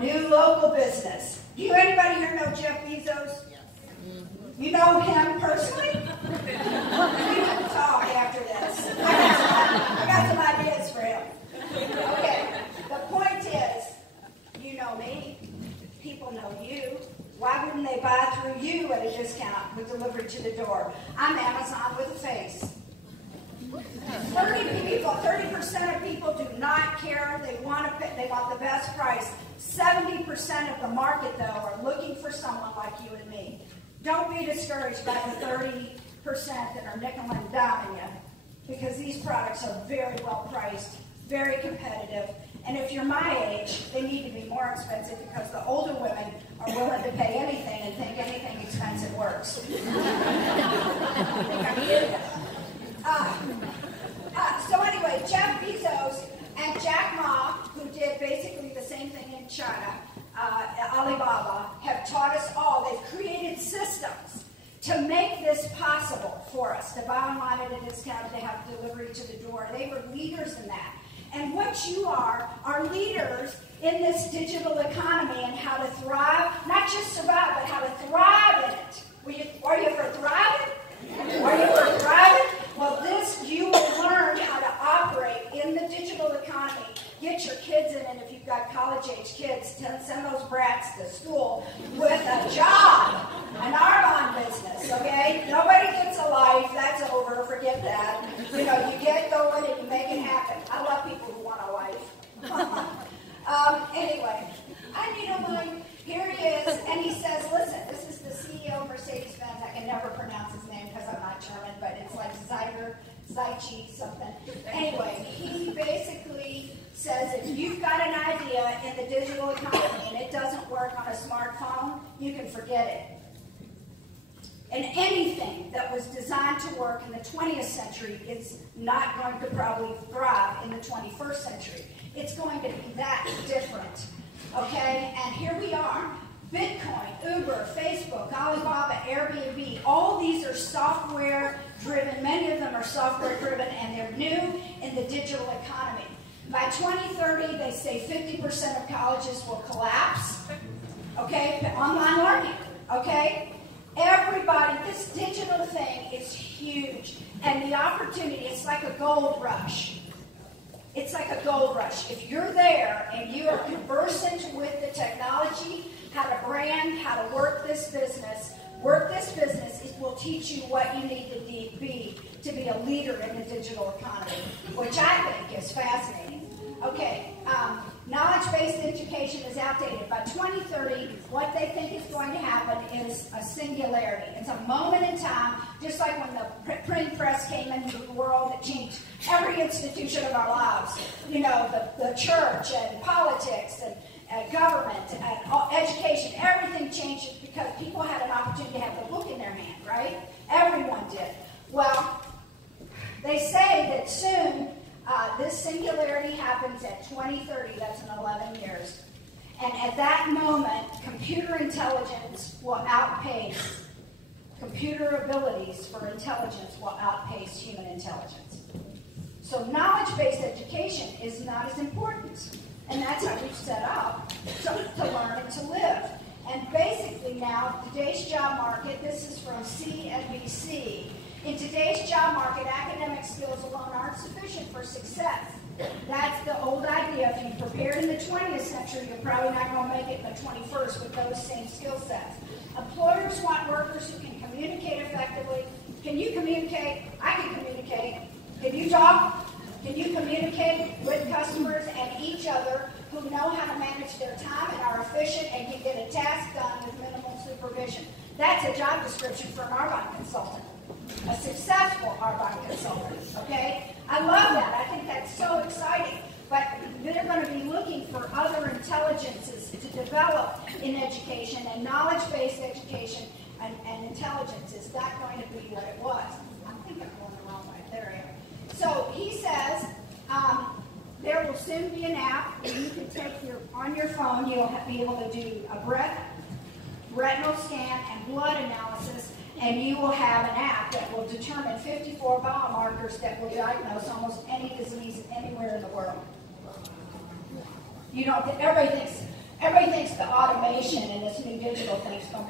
new local business. Do you anybody here know Jeff Bezos? You know him personally? We can talk after this. I got some ideas for him. Okay, the point is, you know me. People know you. Why wouldn't they buy through you at a discount with delivery to the door? I'm Amazon with a face. 30% of people do not care. They want the best price. 70% of the market, though, are looking for someone like you and me. Don't be discouraged by the 30% that are nickel and diming you, because these products are very well priced, very competitive, and if you're my age, they need to be more expensive because the older women are willing to pay anything and think anything expensive works. I think I'm here. So anyway, Jeff Bezos and Jack Ma, who did basically the same thing in China, Alibaba, have taught us all. They've created systems to make this possible for us, to buy online at a discount, to have delivery to the door. They were leaders in that. And what you are leaders in this digital economy and how to thrive, not just survive, but how to thrive in it. Are you for thriving? Are you for thriving? Well, you will learn how to operate in the digital economy. Get your kids in it if you've got college-age kids. Send those brats to school with a job, an Arbonne business, okay? Nobody gets a life. That's over. Forget that. You know, you get going and you make it happen. I love people who want a life. Anyway, and you know what? Here he is, and he says, listen, this is the CEO of Mercedes-Benz. I can never pronounce his name because I'm not German, but it's like Zeichi something. Anyway, he basically says if you've got an idea in the digital economy and it doesn't work on a smartphone, you can forget it. And anything that was designed to work in the 20th century is not going to probably thrive in the 21st century. It's going to be that different. Okay, and here we are. Bitcoin, Uber, Facebook, Alibaba, Airbnb, all these are software-driven. Many of them are software-driven, and they're new in the digital economy. By 2030, they say 50% of colleges will collapse. Okay, online learning. Okay, everybody, this digital thing is huge, and the opportunity, it's like a gold rush. It's like a gold rush. If you're there and you are conversant with the technology, how to brand, how to work this business, it will teach you what you need to be a leader in the digital economy, which I think is fascinating. Okay, knowledge-based education is outdated. By 2030, what they think is going to happen is a singularity. It's a moment in time, just like when the printing press came into the world, it changed every institution of our lives. You know, the church and politics and government and education, everything changed because people had an opportunity to have the book in their hand, right? Everyone did. Well, they say that soon this singularity happens at 2030, that's in 11 years. And at that moment, computer intelligence will outpace, computer abilities for intelligence will outpace human intelligence. So knowledge-based education is not as important. And that's how we've set up to learn and to live. And basically now, today's job market, this is from CNBC. In today's job market, academic skills alone aren't sufficient for success. That's the old idea. If you prepared in the 20th century, you're probably not going to make it in the 21st with those same skill sets. Employers want workers who can communicate effectively. Can you communicate? I can communicate. Can you talk? Can you communicate with customers and each other who know how to manage their time and are efficient and can get a task done with minimal supervision? That's a job description for an Arbonne consultant, a successful Arbonne consultant, okay? I love that. I think that's so exciting. But they're going to be looking for other intelligences to develop in education, and knowledge-based education and intelligence is not going to be what it was. I think I'm going the wrong way. There I am. So he says there will soon be an app where you can take on your phone, you'll be able to do a retinal scan and blood analysis, and you will have an app that will determine 54 biomarkers that will diagnose almost any disease anywhere in the world. You don't. Everybody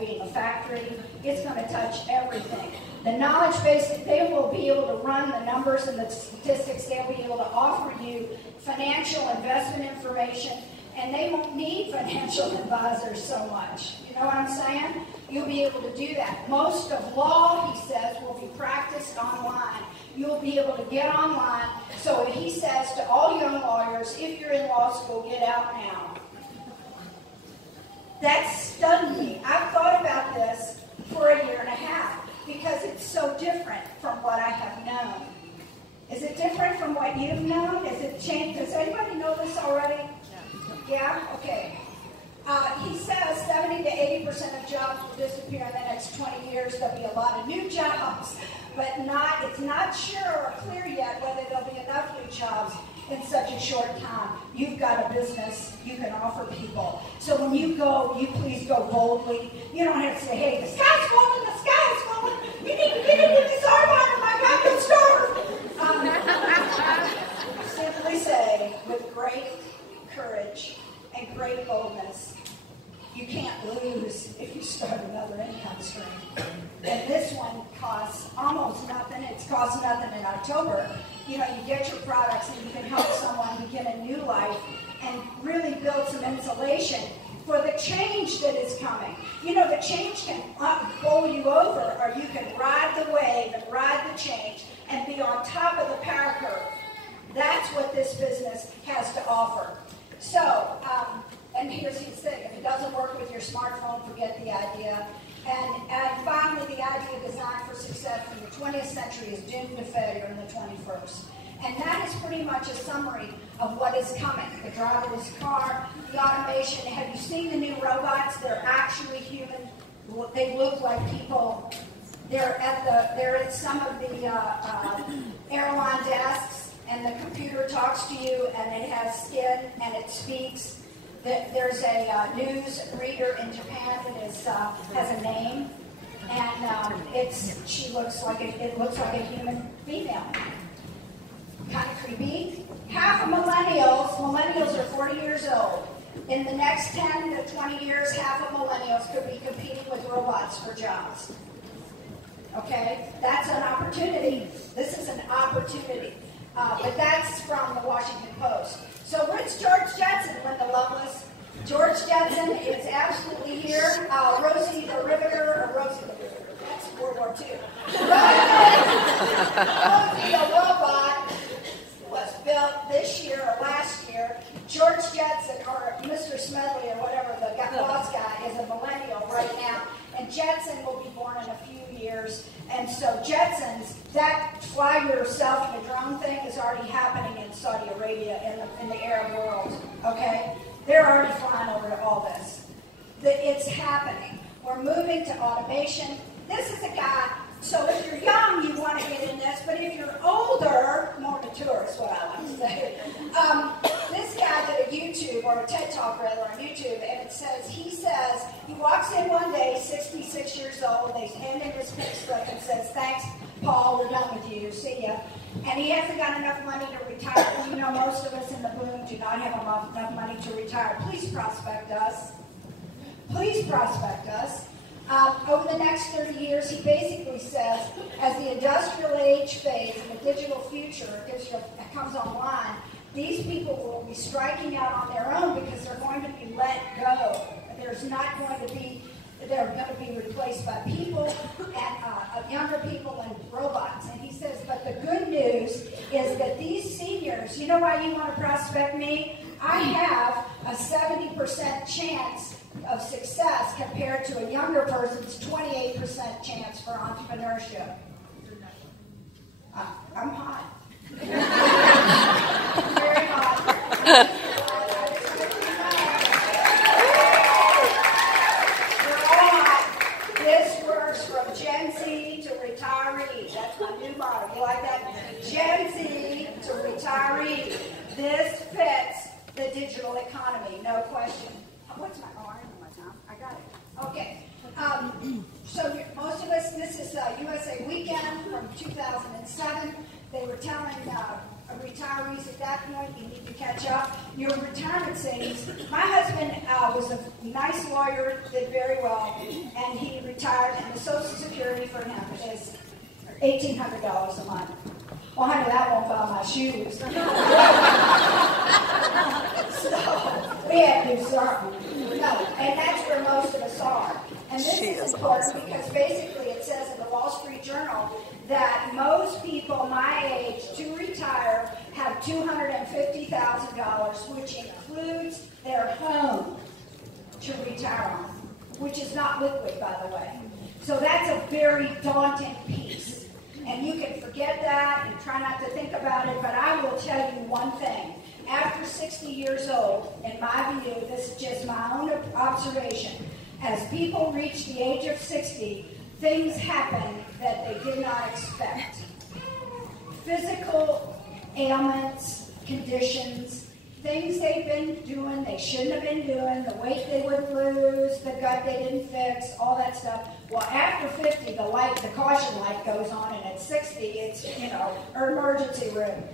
being a factory. It's going to touch everything. The knowledge base, they will be able to run the numbers and the statistics. They'll be able to offer you financial investment information, and they won't need financial advisors so much. You know what I'm saying? You'll be able to do that. Most of law, he says, will be practiced online. You'll be able to get online. So he says to all young lawyers, if you're in law school, get out now. That stunned me. I've thought about this for a year and a half because it's so different from what I have known. Is it different from what you've known? Is it changed? Does anybody know this already? Yeah? Okay. He says 70 to 80% of jobs will disappear in the next 20 years. There'll be a lot of new jobs, but it's not sure or clear yet whether there'll be enough new jobs in such a short time. You've got a business you can offer people. So when you go, you please go boldly. You don't have to say, hey, the sky's falling, the sky's falling. You need to get into this Arbonne or my God can starve. Simply say, with great courage and great boldness, you can't lose if you start another income stream. And this one costs almost nothing. It's cost nothing in October. You know, you get your products and you can help someone begin a new life and really build some insulation for the change that is coming. You know, the change can bowl you over, or you can ride the wave and ride the change and be on top of the power curve. That's what this business has to offer. So, and here's the thing, if it doesn't work with your smartphone, forget the idea. And finally, the idea designed for success in the 20th century is doomed to failure in the 21st. And that is pretty much a summary of what is coming. The driverless car, the automation. Have you seen the new robots? They're actually human. They look like people. They're at some of the airline desks, and the computer talks to you, and it has skin, and it speaks. There's a news reader in Japan that has a name, and she looks like it looks like a human female. Kind of creepy. Half of millennials are 40 years old. In the next 10 to 20 years, half of millennials could be competing with robots for jobs. Okay, that's an opportunity. This is an opportunity. But that's from the Washington Post. So where's George Jetson, Linda Lovelace? George Jetson is absolutely here. Rosie the Riveter, that's World War II. Rosie the robot was built this year or last year. George Jetson, or Mr. Smedley, or whatever, the boss guy, is a millennial right now. And Jetson will be born in a few years. And so Jetsons, that fly yourself in a drone thing is already happening in Saudi Arabia, in the Arab world, okay? They're already flying over to all this. It's happening. We're moving to automation. This is a guy, so if you're young, you want to get in this, but if you're older, more mature is what I like to say. This guy did a YouTube, or a TED Talk rather, on YouTube, and he says, he walks in one day, 66 years old, they hand him his Facebook and says, thanks, Paul, we're done with you, see ya. And he hasn't got enough money to retire. You know, most of us in the boom do not have enough money to retire. Please prospect us. Please prospect us. Over the next 30 years, he basically says, as the industrial age fades and the digital future comes online, these people will be striking out on their own because they're going to be let go. They're going to be replaced by people and younger people and robots. And he says, but the good news is that these seniors, you know why you want to prospect me? I have a 70% chance of success compared to a younger person's 28% chance for entrepreneurship. I'm hot. Very hot. This works from Gen Z to retiree. That's my new motto. You like that? Gen Z to retiree. This fits the digital economy, no question. What's my arm? I got it. Okay. So most of us, this is USA Weekend from 2007. They were telling retirees at that point, you need to catch up. Your retirement savings. My husband was a nice lawyer, did very well, and he retired, and the Social Security for him is $1,800 a month. Well, honey, that won't buy my shoes. So we have to do something. No, and that's where most of us are. And this is important because basically it says in the Wall Street Journal that most people my age to retire have $250,000, which includes their home to retire on, which is not liquid, by the way. So that's a very daunting piece. And you can forget that and try not to think about it, but I will tell you one thing. After 60 years old, in my view, this is just my own observation, as people reach the age of 60, things happen that they did not expect. Physical ailments, conditions, things they've been doing they shouldn't have been doing, the weight they wouldn't lose, the gut they didn't fix, all that stuff. Well, after 50, the caution light goes on, and at 60, it's, emergency room.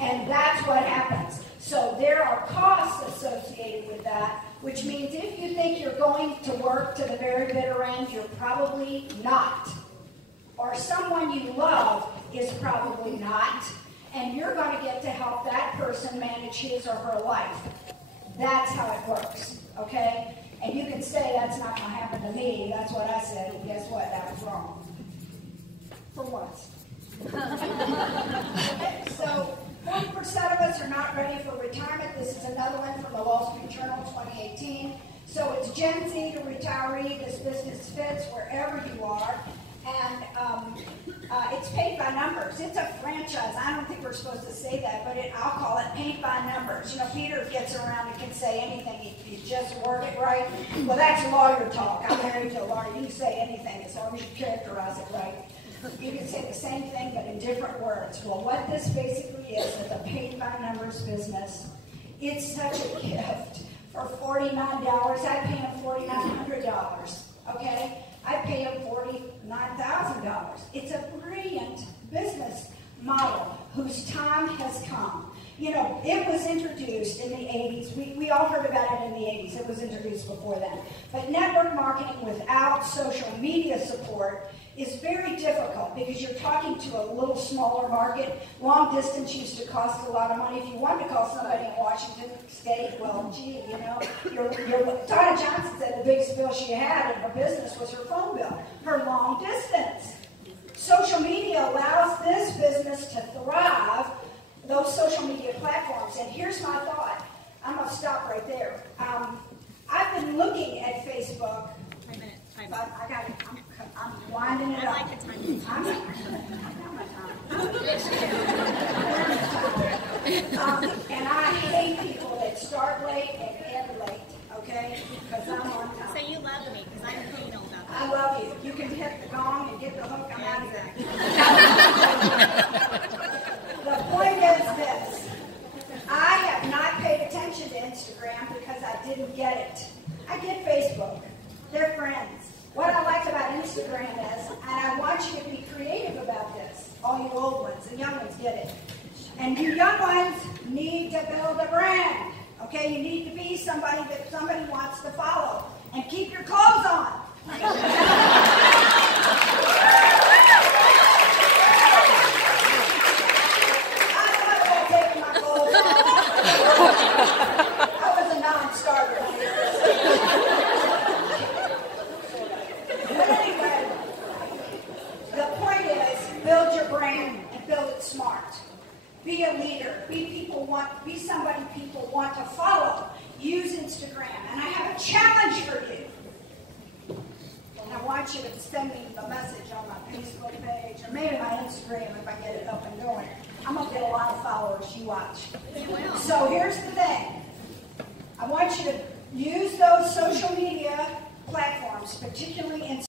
And that's what happens. So there are costs associated with that, which means if you think you're going to work to the very bitter end, you're probably not. Or someone you love is probably not. And you're going to get to help that person manage his or her life. That's how it works, okay? And you can say that's not going to happen to me. That's what I said. And guess what? That was wrong. For once. Okay, so 40% of us are not ready for retirement. This is another one from the Wall Street Journal 2018. So it's Gen Z to retiree. This business fits wherever you are. And it's paid by numbers. It's a franchise. I don't think we're supposed to say that, but I'll call it paid by numbers. Peter gets around and can say anything if you just word it right. Well, that's lawyer talk. I'm married to a lawyer. You can say anything as long as you characterize it right. You can say the same thing, but in different words. Well, what this basically is a paid by numbers business. It's such a gift. For $49, I pay him $4,900. Okay? I pay him $49,000. It's a brilliant business model whose time has come. It was introduced in the 80s. We all heard about it in the 80s. It was introduced before then. But network marketing without social media support is very difficult because you're talking to a little smaller market. Long distance used to cost a lot of money. If you wanted to call somebody in Washington State, well, gee, Donna Johnson said the biggest bill she had in her business was her phone bill, her long distance. Social media allows this business to thrive, those social media platforms. And here's my thought. I'm going to stop right there. I've been looking at Facebook. But I got it. I'm winding it up. I like the time. I'm not my time. And I hate people that start late and end late, okay? Because I'm on time. So you love me because I'm clean all about that. I love you. You can hit the gong and get the hook. I'm out of here. The point is this. I have not paid attention to Instagram because I didn't get it. I get Facebook. They're friends. What I like about Instagram is, and I want you to be creative about this, all you old ones, the young ones get it. And you young ones need to build a brand. Okay, you need to be somebody that somebody wants to follow. And keep your clothes on. I'm not about taking my clothes off. I was a non-starter. But anyway, the point is, build your brand and build it smart. Be a leader. Be somebody people want to follow. Use Instagram. And I have a challenge for you. And I want you to send me the message on my Facebook page or maybe my Instagram if I get it up and going. I'm going to get a lot of followers. You watch. So here's the thing. I want you to use those social media platforms, particularly Instagram.